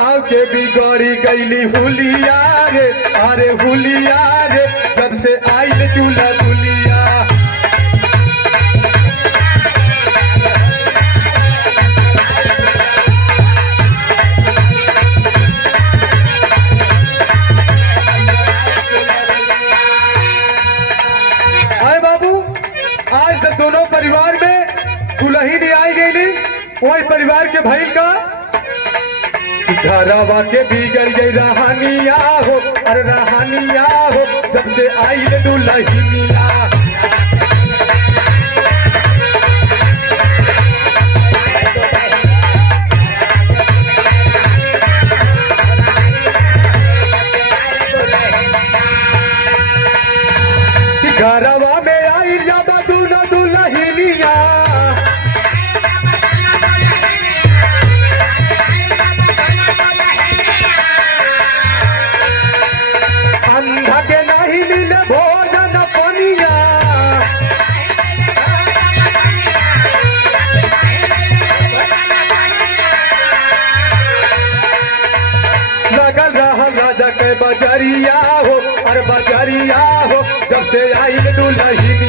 गाँव के बिगड़ी गईली हुलिया रे, अरे हुलिया रे, जब से आइल चूल्हा दुलिया। आए बाबू, आज जब दोनों परिवार में दुल्हन आई गई, वही परिवार के भइल का घरवा के बिगड़ गई रहानिया हो, अरे रहानिया हो, जब से आइल दुल्हनिया। घरवा में आई जब दोनों दुल्हनिया, अंधा के नहीं मिले भोजन पनिया, लगल रहल राजा के बजरिया हो, अरे बजरिया हो, जब से आइल दुल्हन।